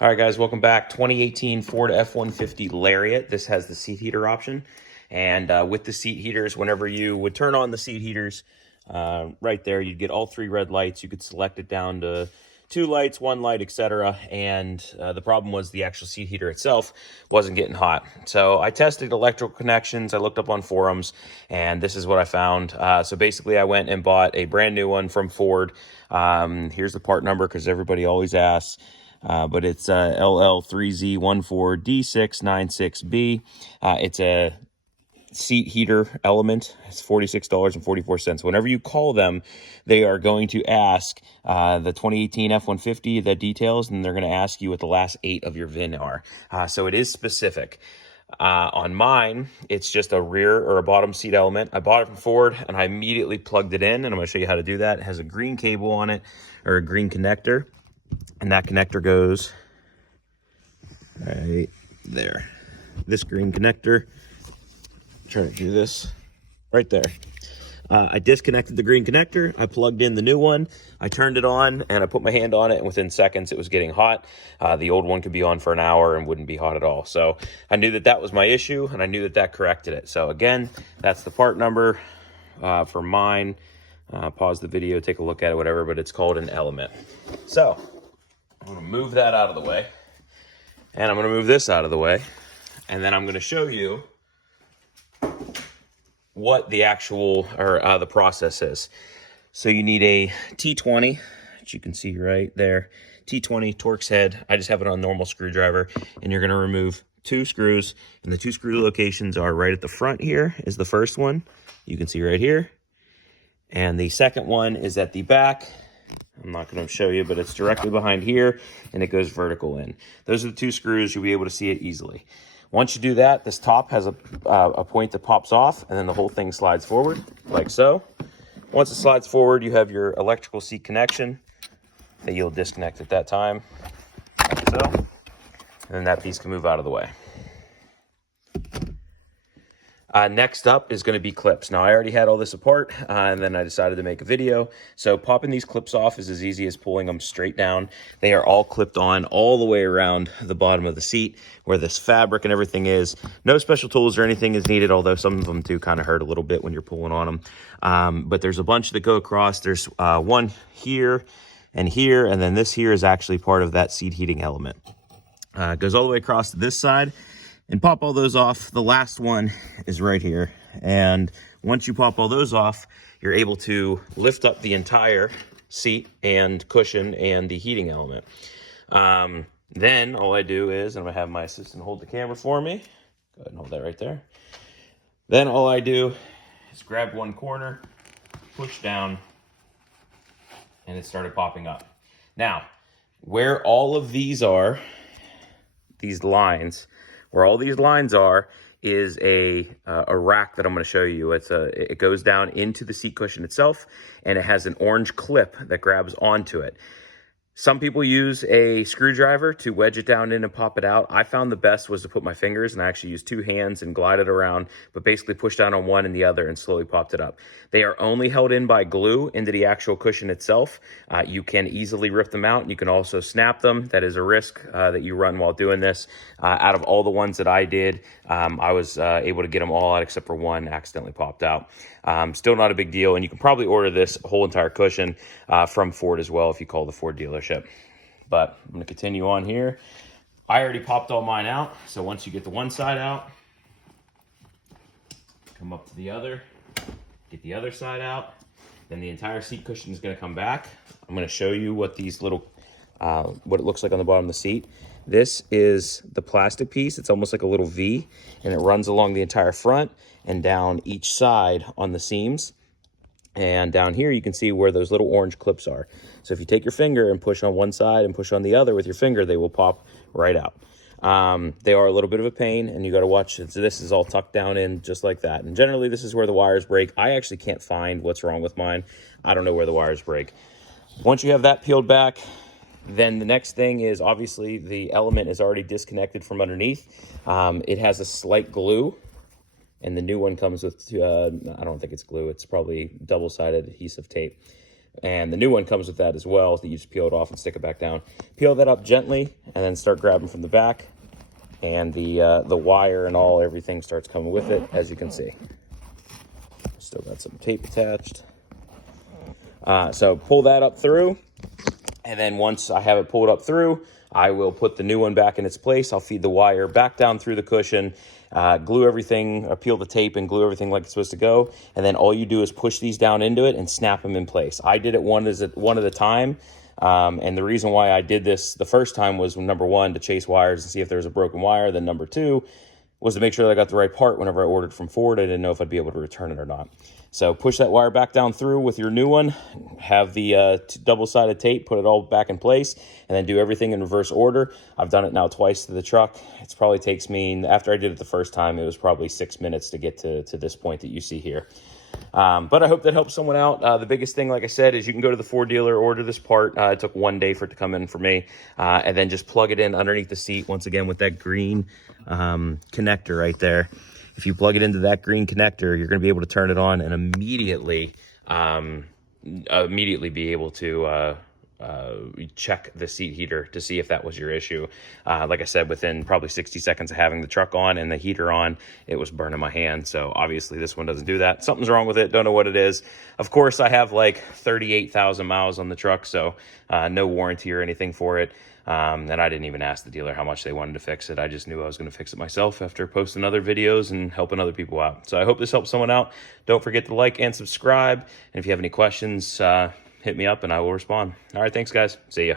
All right, guys, welcome back. 2018 Ford F-150 Lariat. This has the seat heater option. And with the seat heaters, whenever you would turn on the seat heaters, right there, you'd get all three red lights. You could select it down to 2 lights, 1 light, etc. And the problem was the actual seat heater itself wasn't getting hot. So I tested electrical connections. I looked up on forums, and this is what I found. So basically, I went and bought a brand new one from Ford. Here's the part number because everybody always asks. But it's LL3Z14D696B. It's a seat heater element. It's $46.44. Whenever you call them, they are going to ask the 2018 F-150, the details, and they're going to ask you what the last 8 of your VIN are. So it is specific. On mine, it's just a rear or a bottom seat element. I bought it from Ford, and I immediately plugged it in, and I'm going to show you how to do that. It has a green cable on it, or a green connector. And that connector goes right there. This green connector, I'm trying to do this right there. I disconnected the green connector. I plugged in the new one. I turned it on and I put my hand on it, and within seconds it was getting hot. The old one could be on for an hour and wouldn't be hot at all. So I knew that that was my issue, and I knew that that corrected it. So again, that's the part number for mine. Pause the video, take a look at it, whatever, but it's called an element. So I'm going to move that out of the way, and I'm going to move this out of the way, and then I'm going to show you what the actual, or the process is. So you need a T20, which you can see right there, T20 Torx head. I just have it on normal screwdriver, and you're going to remove 2 screws, and the 2 screw locations are right at the front. Here is the first one, you can see right here, and the second one is at the back. I'm not going to show you, but it's directly behind here, and it goes vertical in. Those are the 2 screws. You'll be able to see it easily. Once you do that, this top has a point that pops off, and then the whole thing slides forward, like so. Once it slides forward, you have your electrical seat connection that you'll disconnect at that time, like so. And then that piece can move out of the way. Next up is going to be clips. Now, I already had all this apart, and then I decided to make a video. So popping these clips off is as easy as pulling them straight down. They are all clipped on all the way around the bottom of the seat where this fabric and everything is. No special tools or anything is needed, although some of them do kind of hurt a little bit when you're pulling on them. But there's a bunch that go across. There's one here, and then this here is actually part of that seat heating element. It goes all the way across to this side. And pop all those off. The last one is right here. And once you pop all those off, you're able to lift up the entire seat and cushion and the heating element. Then all I do is, I'm going to have my assistant hold the camera for me. Go ahead and hold that right there. Then all I do is grab one corner, push down, and it started popping up. Now, where all of these are, these lines, where all these lines are is a rack that I'm going to show you. It goes down into the seat cushion itself, and it has an orange clip that grabs onto it. Some people use a screwdriver to wedge it down in and pop it out. I found the best was to put my fingers, and I actually used 2 hands and glide it around, but basically push down on one and the other and slowly popped it up. They are only held in by glue into the actual cushion itself. You can easily rip them out, and you can also snap them. That is a risk that you run while doing this. Out of all the ones that I did, I was able to get them all out except for one accidentally popped out. Still not a big deal, and you can probably order this whole entire cushion from Ford as well if you call the Ford dealership. But I'm going to continue on here. I already popped all mine out, so once you get the one side out, come up to the other, get the other side out, then the entire seat cushion is going to come back. I'm going to show you what these little, what it looks like on the bottom of the seat. This is the plastic piece. It's almost like a little V, and it runs along the entire front and down each side on the seams. And down here, you can see where those little orange clips are. So if you take your finger and push on one side and push on the other with your finger, they will pop right out. They are a little bit of a pain, and you got to watch. So this is all tucked down in just like that. And generally, this is where the wires break. I actually can't find what's wrong with mine. I don't know where the wires break. Once you have that peeled back, then the next thing is obviously the element is already disconnected from underneath. It has a slight glue. And the new one comes with, I don't think it's glue. It's probably double-sided adhesive tape. And the new one comes with that as well, that you just peel it off and stick it back down. Peel that up gently, and then start grabbing from the back, and the wire and everything starts coming with it, as you can see. Still got some tape attached. So pull that up through, and then once I have it pulled up through, I will put the new one back in its place. I'll feed the wire back down through the cushion, glue everything, peel the tape and glue everything like it's supposed to go. And then all you do is push these down into it and snap them in place. I did it one at a time. And the reason why I did this the first time was, number one, to chase wires and see if there was a broken wire. Then number two was to make sure that I got the right part whenever I ordered from Ford. I didn't know if I'd be able to return it or not. So push that wire back down through with your new one, have the double-sided tape, put it all back in place, and then do everything in reverse order. I've done it now twice to the truck. It probably takes me, after I did it the first time, it was probably 6 minutes to get to this point that you see here. But I hope that helps someone out. The biggest thing, like I said, is you can go to the Ford dealer, order this part. It took 1 day for it to come in for me. And then just plug it in underneath the seat, once again, with that green connector right there. If you plug it into that green connector, you're going to be able to turn it on and immediately be able to check the seat heater to see if that was your issue. Like I said, within probably 60 seconds of having the truck on and the heater on, it was burning my hand. So obviously this one doesn't do that. Something's wrong with it. Don't know what it is. Of course, I have like 38,000 miles on the truck, so no warranty or anything for it. And I didn't even ask the dealer how much they wanted to fix it. I just knew I was going to fix it myself after posting other videos and helping other people out. So I hope this helps someone out. Don't forget to like and subscribe. And if you have any questions, hit me up and I will respond. All right, thanks guys. See ya.